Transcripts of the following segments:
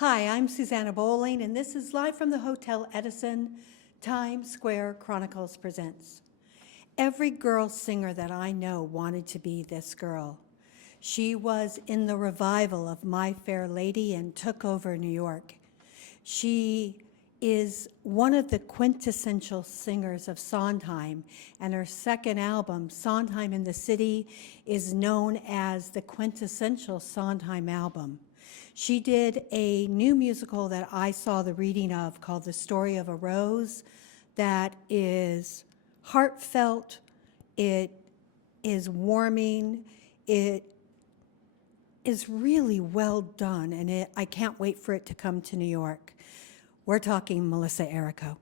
Hi, I'm Susanna Bowling, and this is live from the Hotel Edison. Times Square Chronicles presents. Every girl singer that I know wanted to be this girl. She was in the revival of My Fair Lady and took over New York. She is one of the quintessential singers of Sondheim, and her second album, Sondheim in the City, is known as the quintessential Sondheim album. She did a new musical that I saw the reading of called The Story of a Rose that is heartfelt, it is warming, it is really well done, and I can't wait for it to come to New York. We're talking Melissa Errico.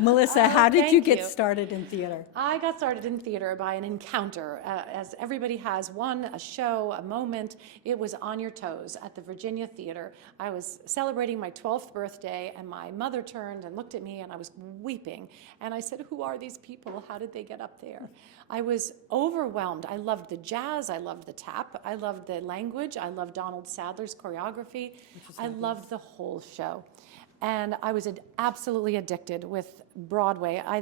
Melissa, how did you get started in theater? I got started in theater by an encounter, as everybody has one, a show, a moment. It was On Your Toes at the Virginia Theater. I was celebrating my 12th birthday, and my mother turned and looked at me, and I was weeping. And I said, who are these people? How did they get up there? I was overwhelmed. I loved the jazz. I loved the tap. I loved the language. I loved Donald Sadler's choreography. I loved the whole show. And I was absolutely addicted with Broadway. I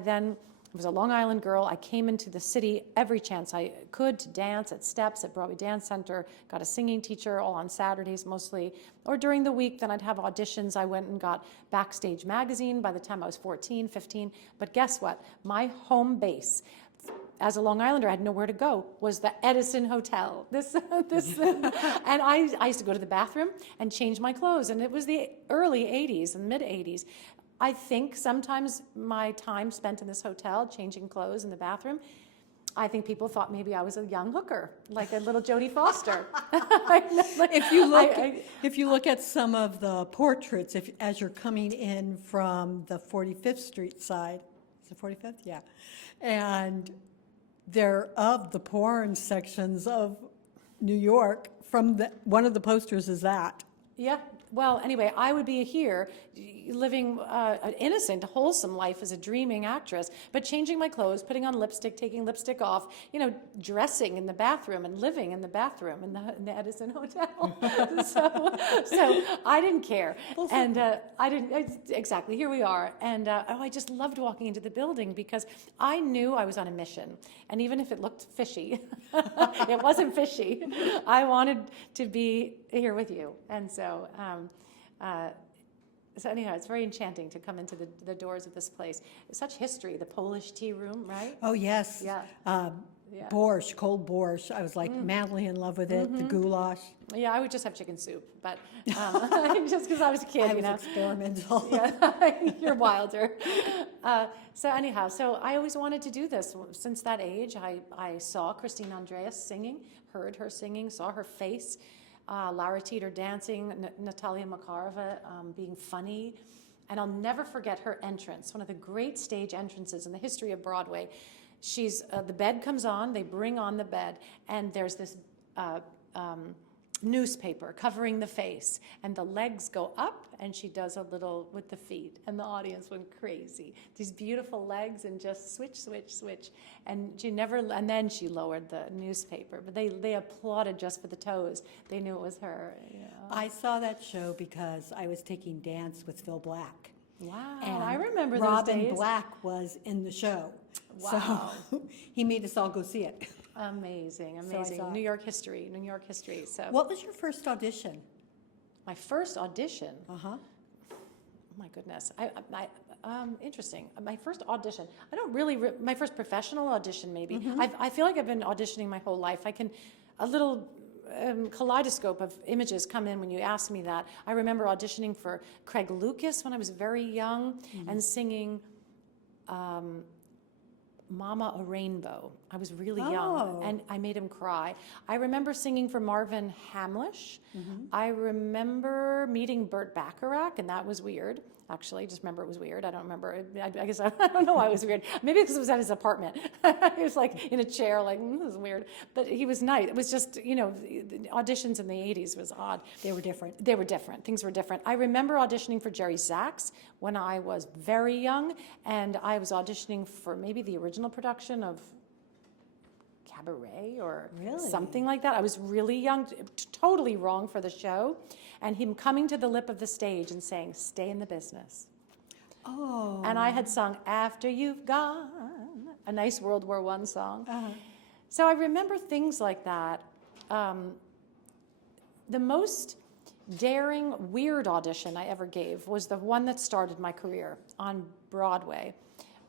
was a Long Island girl. I came into the city every chance I could to dance at Steps, at Broadway Dance Center, got a singing teacher all on Saturdays mostly, or during the week. Then I'd have auditions. I went and got Backstage Magazine by the time I was 14, 15. But guess what? My home base, as a Long Islander, I had nowhere to go, was the Edison Hotel. And I used to go to the bathroom and change my clothes, and it was the early 80s and mid 80s. I think sometimes my time spent in this hotel changing clothes in the bathroom, I think people thought maybe I was a young hooker, like a little Jodie Foster. If you look at some of the portraits, as you're coming in from the 45th Street side, is it 45th? Yeah. And they're of the porn sections of New York. One of the posters is that. Yeah. Well, anyway, I would be here living an innocent, wholesome life as a dreaming actress, but changing my clothes, putting on lipstick, taking lipstick off, dressing in the bathroom and living in the bathroom in the Edison Hotel. so I didn't care. And I didn't, exactly, here we are. And I just loved walking into the building because I knew I was on a mission. And even if it looked fishy, it wasn't fishy. I wanted to be here with you. And so anyhow, it's very enchanting to come into the doors of this place. Such history, the Polish tea room, right? Oh, yes. Yeah. Borscht, cold borscht. I was like madly in love with it, the goulash. Yeah, I would just have chicken soup, but just because I was a kid, I was experimental. Yeah, you're wilder. So I always wanted to do this. Since that age, I saw Christine Andreas singing, heard her singing, saw her face. Lara Teeter dancing, Natalia Makarova being funny. And I'll never forget her entrance, one of the great stage entrances in the history of Broadway. She's the bed comes on, they bring on the bed, and there's this newspaper covering the face, and the legs go up, and she does a little with the feet, and the audience went crazy. These beautiful legs, and just switch, switch, switch, and and then she lowered the newspaper, but they applauded just for the toes. They knew it was her. I saw that show because I was taking dance with Phil Black. Wow, and I remember those days. Robin Black was in the show. Wow. So he made us all go see it. Amazing. So New York history. So what was your first audition? My first audition? Uh-huh. Oh my goodness. Interesting. My first audition. I don't my first professional audition maybe. Mm-hmm. I feel like I've been auditioning my whole life. A little kaleidoscope of images come in when you ask me that. I remember auditioning for Craig Lucas when I was very young and singing Mama a Rainbow. I was really young, and I made him cry. I remember singing for Marvin Hamlish. I remember meeting Burt Bacharach, and that was weird. Actually, just remember it was weird. I don't remember. I guess I don't know why it was weird. Maybe because it was at his apartment. He was like in a chair, like, this is weird. But he was nice. It was just, the auditions in the 80s was odd. They were different. Things were different. I remember auditioning for Jerry Zaks when I was very young, and I was auditioning for maybe the original production of cabaret or Really? something like that. I was really young, totally wrong for the show. And him coming to the lip of the stage and saying, "Stay in the business." Oh. And I had sung "After You've Gone," a nice World War I song. So I remember things like that. The most daring, weird audition I ever gave was the one that started my career on Broadway.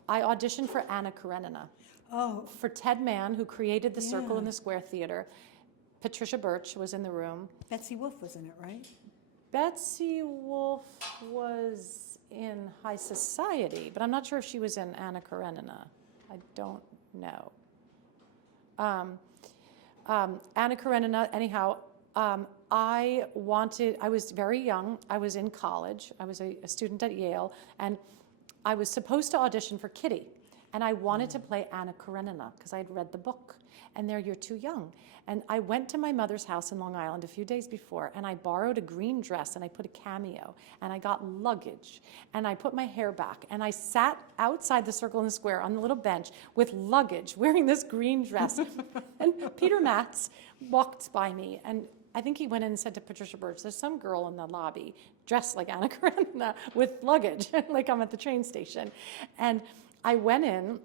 I auditioned for Anna Karenina, Oh. for Ted Mann, who created the Circle Yeah. in the Square Theater. Patricia Birch was in the room. Betsy Wolfe was in it, right? Betsy Wolfe was in High Society, but I'm not sure if she was in Anna Karenina. I don't know. Anna Karenina, anyhow, I was very young. I was in college. I was a student at Yale, and I was supposed to audition for Kitty. And I wanted to play Anna Karenina because I had read the book. And there, you're too young. And I went to my mother's house in Long Island a few days before, and I borrowed a green dress, and I put a cameo, and I got luggage, and I put my hair back, and I sat outside the Circle in the Square on the little bench with luggage, wearing this green dress. And Peter Matz walked by me, and I think he went in and said to Patricia Birch, "There's some girl in the lobby dressed like Anna Karenina with luggage," like I'm at the train station. And I went in,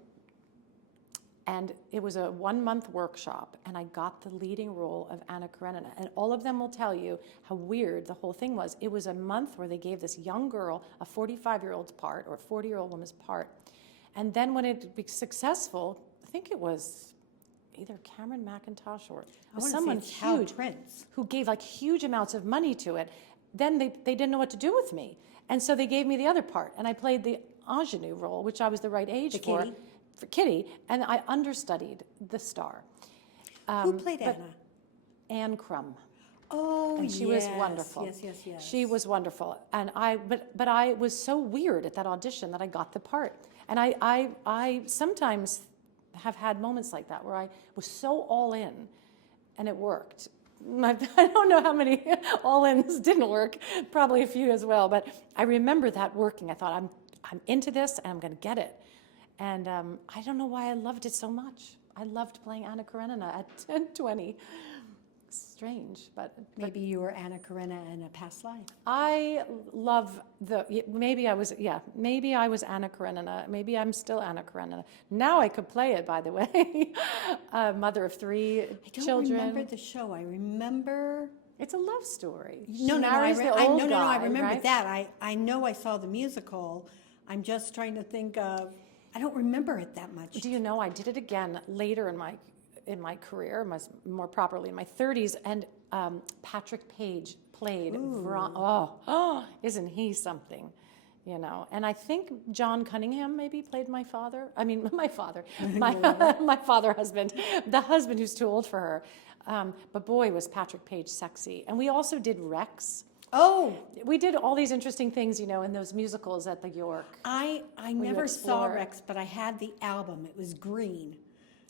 and it was a 1-month workshop, and I got the leading role of Anna Karenina. And all of them will tell you how weird the whole thing was. It was a month where they gave this young girl a 45-year-old's part, or a 40-year-old woman's part. And then when it was successful, I think it was either Cameron McIntosh or someone huge Prince. who gave like huge amounts of money to it. Then they didn't know what to do with me. And so they gave me the other part, and I played the ingenue role, which I was the right age for. Kitty? For Kitty, and I understudied the star. Who played Anna? Anne Crumb. Oh, And she was wonderful. Yes. She was wonderful. And but I was so weird at that audition that I got the part. And I sometimes have had moments like that where I was so all in and it worked. I don't know how many all-ins didn't work, probably a few as well, but I remember that working. I thought, I'm into this and I'm going to get it. And I don't know why I loved it so much. I loved playing Anna Karenina at 20. Strange, but Maybe you were Anna Karenina in a past life. I love maybe I was Anna Karenina. Maybe I'm still Anna Karenina. Now I could play it, by the way. Mother of 3 I don't children. remember the show. I remember. It's a love story. No, She marries the old guy, I remember right? that. I know I saw the musical. I'm just trying to think of. I don't remember it that much. Do you know I did it again later in my career, more properly in my 30s, and Patrick Page played isn't he something, you know? And I think John Cunningham maybe played my father. I mean, my husband, the husband who's too old for her. But boy, was Patrick Page sexy. And we also did Rex. Oh, We did all these interesting things, you know, in those musicals at the York. I you never saw explore. Rex, but I had the album. It was green.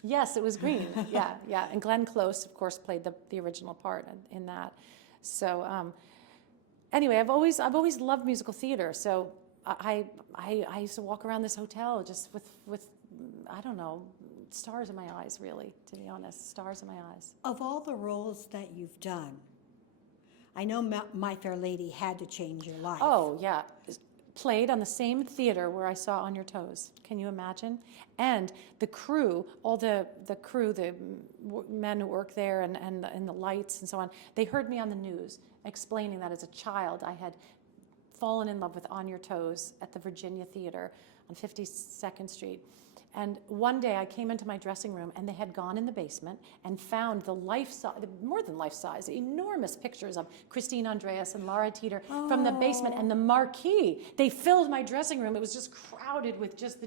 Yes, it was green. Yeah. And Glenn Close, of course, played the original part in that. So anyway, I've always loved musical theater. So I used to walk around this hotel just with I don't know, stars in my eyes, really, to be honest, stars in my eyes. Of all the roles that you've done, I know My Fair Lady had to change your life. Oh, yeah. Played on the same theater where I saw On Your Toes. Can you imagine? And the crew, all the crew, the men who work there and the lights and so on, they heard me on the news explaining that as a child I had fallen in love with On Your Toes at the Virginia Theater on 52nd Street. And one day I came into my dressing room and they had gone in the basement and found the more than life-size, enormous pictures of Christine Andreas and Laura Teeter from the basement and the marquee. They filled my dressing room. It was just crowded with just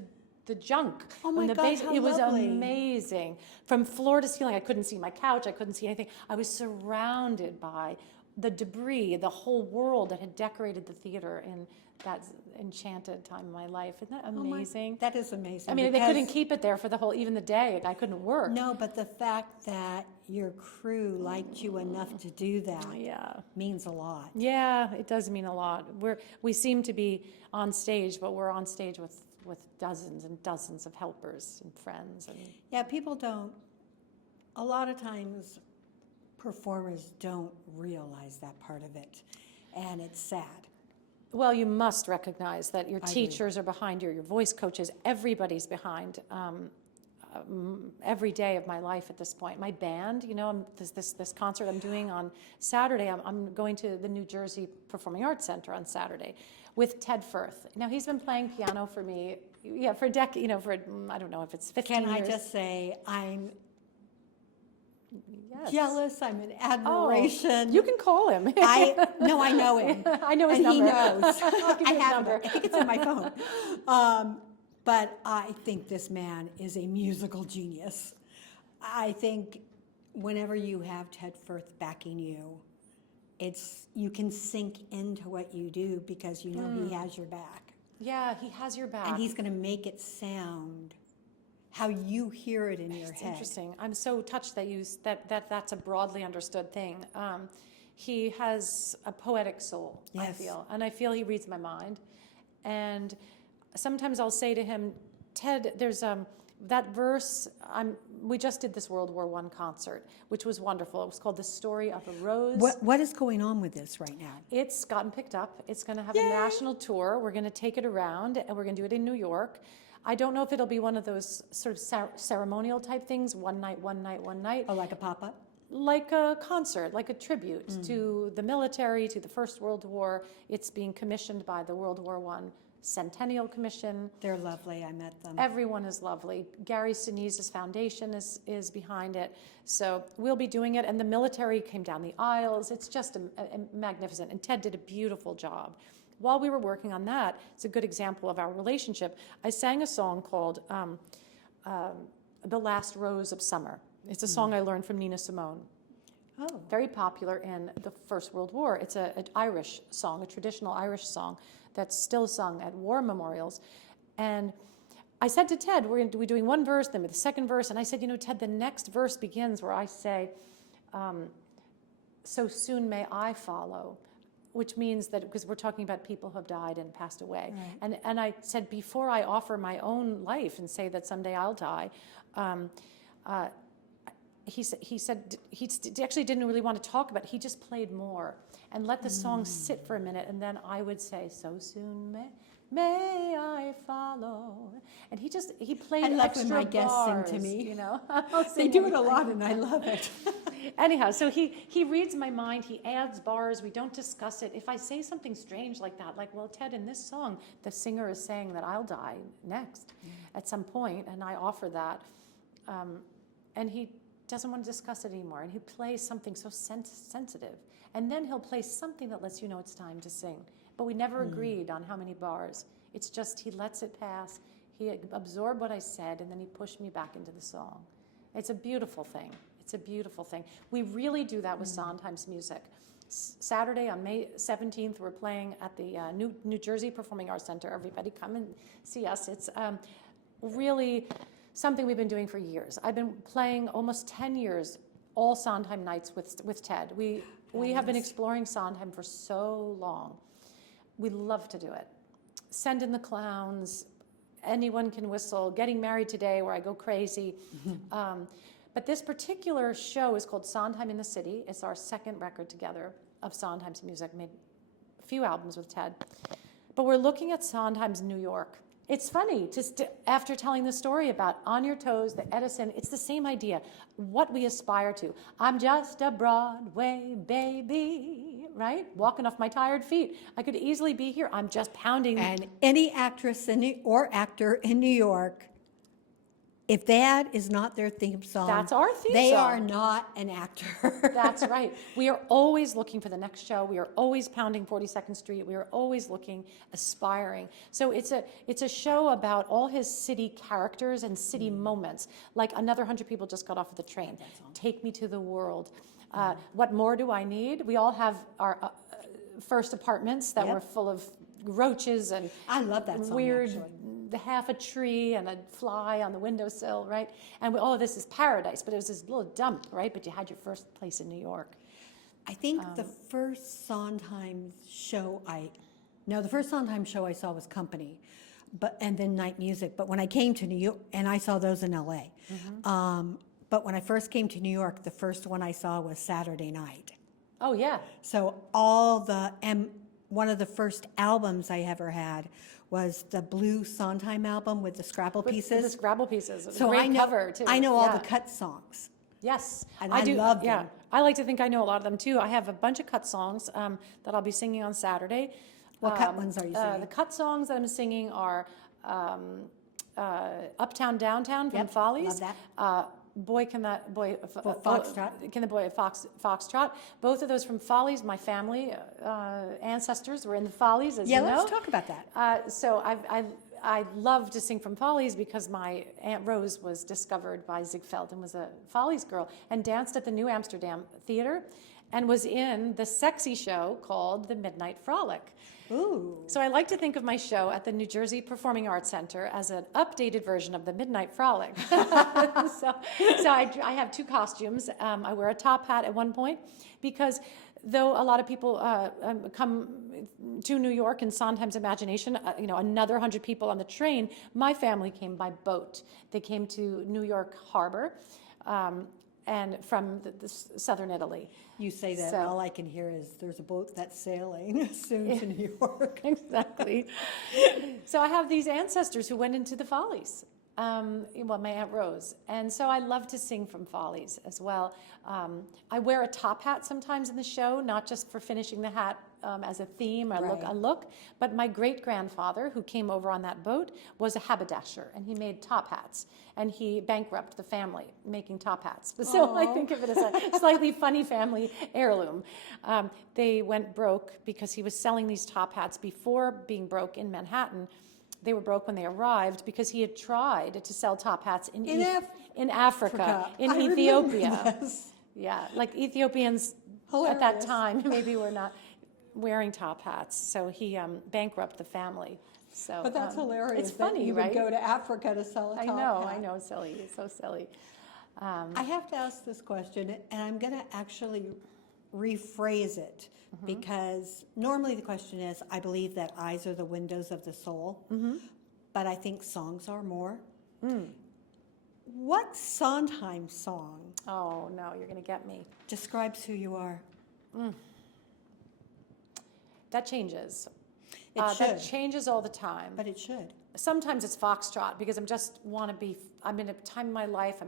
the junk. Oh my in the God, basement. how It was lovely. amazing. From floor to ceiling, I couldn't see my couch. I couldn't see anything. I was surrounded by the debris, the whole world that had decorated the theater in that enchanted time of my life. Isn't that amazing? That is amazing. I mean, they because- couldn't keep it there for even the day. I couldn't work. No, but the fact that your crew liked you enough to do that Yeah. means a lot. Yeah, it does mean a lot. We seem to be on stage, but we're on stage with dozens and dozens of helpers and friends. And Yeah, people don't a lot of times performers don't realize that part of it, and it's sad. Well, you must recognize that your I agree. teachers are behind you, your voice coaches, everybody's behind. Every day of my life at this point. My band, this concert I'm doing on Saturday, I'm going to the New Jersey Performing Arts Center on Saturday with Ted Firth. Now, he's been playing piano for me, for a decade, for, I don't know if it's 15 Can years. I just say, I'm Yes. jealous, I'm in admiration. You can call him. I know him. I know his and number. he knows. I'll give I you his have number. it. I think it's in my phone. But I think this man is a musical genius. I think whenever you have Ted Firth backing you, you can sink into what you do because you know he has your back. Yeah, he has your back. And he's going to make it sound how you hear it in your It's head. interesting. I'm so touched that that's a broadly understood thing. He has a poetic soul, I Yes. feel. And I feel he reads my mind. And sometimes I'll say to him, Ted, there's that verse, we just did this World War I concert, which was wonderful. It was called The Story of a Rose. What is going on with this right now? It's gotten picked up. It's going to have Yay! a national tour. We're going to take it around, and we're going to do it in New York. I don't know if it'll be one of those sort of ceremonial type things, one night. Oh, like a pop-up? Like a concert, like a tribute to the military, to the First World War. It's being commissioned by the World War I Centennial Commission. They're lovely. I met them. Everyone is lovely. Gary Sinise's foundation is behind it. So we'll be doing it. And the military came down the aisles. It's just a magnificent. And Ted did a beautiful job. While we were working on that, it's a good example of our relationship. I sang a song called The Last Rose of Summer. It's a song I learned from Nina Simone. Oh. Very popular in the First World War. It's an Irish song, a traditional Irish song that's still sung at war memorials. And I said to Ted, we're doing one verse, then with the second verse, and I said, Ted, the next verse begins where I say, so soon may I follow, which means that, because we're talking about people who have died and passed away. Right. And I said, before I offer my own life and say that someday I'll die, he said he actually didn't really want to talk about it. He just played more and let the song sit for a minute, and then I would say, so soon may I follow. And he played I love extra when my guests bars, sing to me. I'll They sing do it a anything. lot, and I love it. Anyhow, so he reads my mind, he adds bars, we don't discuss it. If I say something strange like that, like, well, Ted, in this song, the singer is saying that I'll die next at some point, and I offer that. And he doesn't want to discuss it anymore, and he plays something so sensitive. And then he'll play something that lets you know it's time to sing. But we never agreed on how many bars. It's just he lets it pass, he absorbed what I said, and then he pushed me back into the song. It's a beautiful thing. It's a beautiful thing. We really do that with Sondheim's music. Saturday on May 17th, we're playing at the New Jersey Performing Arts Center. Everybody come and see us. It's really something we've been doing for years. I've been playing almost 10 years, all Sondheim nights with Ted. We have been exploring Sondheim for so long. We love to do it. Send in the Clowns, Anyone Can Whistle, Getting Married Today, where I go crazy. But this particular show is called Sondheim in the City. It's our second record together of Sondheim's music. Made a few albums with Ted. But we're looking at Sondheim's New York. It's funny, just after telling the story about On Your Toes, the Edison, it's the same idea, what we aspire to. I'm just a Broadway baby, right? Walking off my tired feet. I could easily be here. I'm just pounding. And any actress or actor in New York, if that is not their theme song, That's our theme they song. are not an actor. That's right. We are always looking for the next show. We are always pounding 42nd Street. We are always looking, aspiring. So it's a show about all his city characters and city moments. Like Another 100 People Just Got Off of the Train. Take Me to the World. What more do I need? We all have our first apartments that were full of roaches and I love that song, weird, actually. half a tree and a fly on the windowsill, right? And this is paradise, but it was this little dump, right? But you had your first place in New York. I think the first Sondheim show the first Sondheim show I saw was Company, and then Night Music. But when I came to New York, and I saw those in LA, But when I first came to New York, the first one I saw was Saturday Night. Oh, yeah. So and one of the first albums I ever had was the Blue Sondheim album with the Scrabble With pieces. the Scrabble pieces. It was a So great cover, too. I know all Yeah. the cut songs. Yes, And I I do. love Yeah, them. I like to think I know a lot of them too. I have a bunch of cut songs that I'll be singing on Saturday. What cut ones are you singing? The cut songs that I'm singing are "Uptown Downtown" from Yep, Follies. love that. Boy, can that boy Foxtrot. Can the boy Foxtrot? Both of those from Follies. My family ancestors were in the Follies, as Yeah, you know. let's talk about that. So I love to sing from Follies because my Aunt Rose was discovered by Ziegfeld and was a Follies girl and danced at the New Amsterdam Theater and was in the sexy show called The Midnight Frolic. Ooh. So I like to think of my show at the New Jersey Performing Arts Center as an updated version of the Midnight Frolic. so I have two costumes. I wear a top hat at one point because though a lot of people come to New York in Sondheim's imagination, another 100 people on the train, my family came by boat. They came to New York Harbor and from the southern Italy. You say that, So- and all I can hear is there's a boat that's sailing soon to New York. Exactly. So I have these ancestors who went into the Follies. My Aunt Rose. And so I love to sing from Follies as well. I wear a top hat sometimes in the show, not just for finishing the hat as a theme or Right. a look, but my great-grandfather who came over on that boat was a haberdasher, and he made top hats. And he bankrupted the family making top hats. So I think of it as a slightly funny family heirloom. They went broke because he was selling these top hats before being broke in Manhattan. They were broke when they arrived because he had tried to sell top hats in Africa, in I remember Ethiopia. this. Yeah, like Ethiopians at that Hilarious. time maybe were not wearing top hats, so he bankrupted the family. So, But that's hilarious. It's funny, that you right? would go to Africa to sell a top I hat. know, silly. It's so silly. I have to ask this question, and I'm going to actually rephrase it because normally the question is, I believe that eyes are the windows of the soul, but I think songs are more. What Sondheim song Oh no, you're gonna get me. describes who you are? That changes. It That should. changes all the time. But it should. Sometimes it's foxtrot because I'm in a time in my life,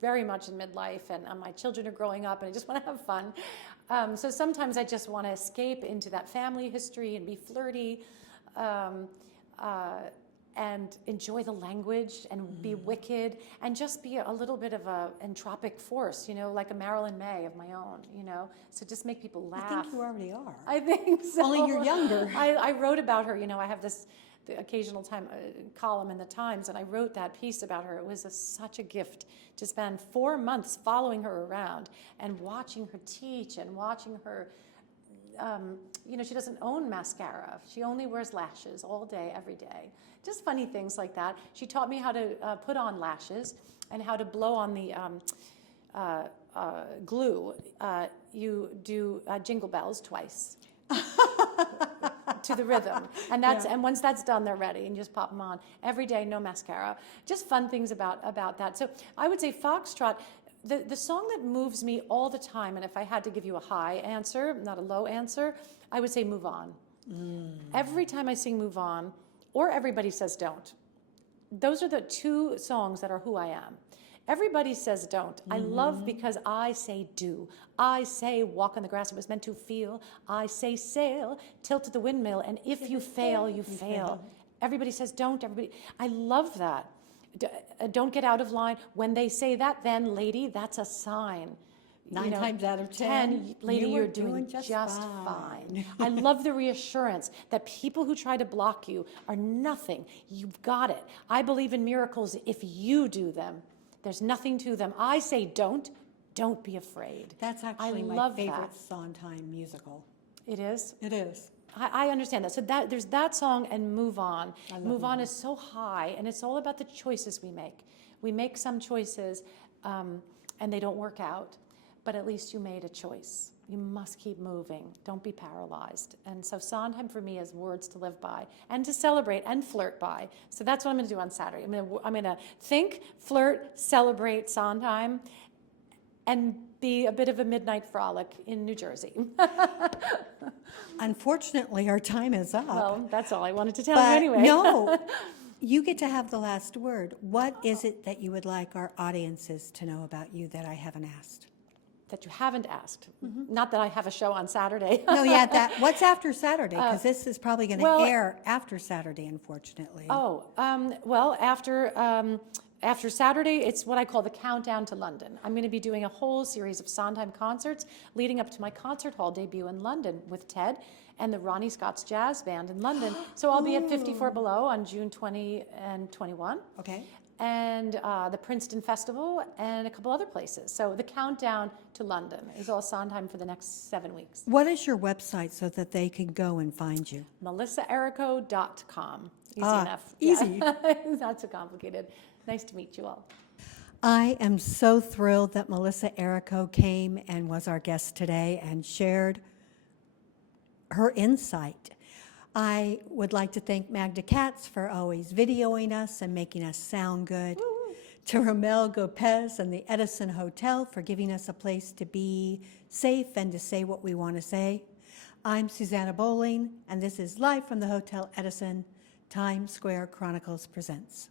very much in midlife, and my children are growing up, and I just want to have fun. So sometimes I just want to escape into that family history and be flirty, and enjoy the language and be wicked and just be a little bit of a entropic force, like a Marilyn May of my own, so just make people laugh. I think you already are. I think so. Only you're younger. I wrote about her. I have the occasional column in the Times, and I wrote that piece about her. It was such a gift to spend 4 months following her around and watching her teach and watching her. She doesn't own mascara. She only wears lashes all day, every day. Just funny things like that. She taught me how to put on lashes and how to blow on the glue. You do Jingle Bells twice. To the rhythm, and once that's done, they're ready, and you just pop them on every day. No mascara. Just fun things about that. So I would say Foxtrot, the song that moves me all the time, and if I had to give you a high answer, not a low answer, I would say Move On. Every time I sing Move On, or Everybody Says Don't, those are the two songs that are who I am. Everybody says don't. I love because I say do. I say walk on the grass, it was meant to feel. I say sail, tilt to the windmill, and if you fail, you fail. Everybody says don't. I love that. Don't get out of line. When they say that, then lady, that's a sign. 9 times out of 10, lady, you you're are doing just fine. I love the reassurance that people who try to block you are nothing. You've got it. I believe in miracles if you do them. There's nothing to them. I say don't be afraid. That's actually my love favorite that. Sondheim musical. It is? It is. I understand that. So there's that song and Move On. I love Move On is so high, and it's all about the choices we make. We make some choices, and they don't work out, but at least you made a choice. You must keep moving. Don't be paralyzed. And so Sondheim for me is words to live by and to celebrate and flirt by. So that's what I'm going to do on Saturday. I'm going to think, flirt, celebrate Sondheim, and be a bit of a midnight frolic in New Jersey. Unfortunately, our time is up. Well, that's all I wanted to tell But you anyway. no, you get to have the last word. What is it that you would like our audiences to know about you that I haven't asked? That you haven't asked. Not that I have a show on Saturday. No, yeah, what's after Saturday? Because this is probably going to well- air after Saturday, unfortunately. Well, after Saturday, it's what I call the countdown to London. I'm going to be doing a whole series of Sondheim concerts leading up to my concert hall debut in London with Ted and the Ronnie Scott's Jazz Band in London. So I'll be at 54 Below on June 20 and 21. Okay. And the Princeton Festival and a couple other places. So the countdown to London is all Sondheim for the next 7 weeks. What is your website so that they can go and find you? melissaerrico.com. Easy enough. Easy. Yeah. Not so complicated. Nice to meet you all. I am so thrilled that Melissa Errico came and was our guest today and shared her insight. I would like to thank Magda Katz for always videoing us and making us sound good. To Ramel Gopez and the Edison Hotel for giving us a place to be safe and to say what we want to say. I'm Susanna Bowling, and this is live from the Hotel Edison, Times Square Chronicles presents.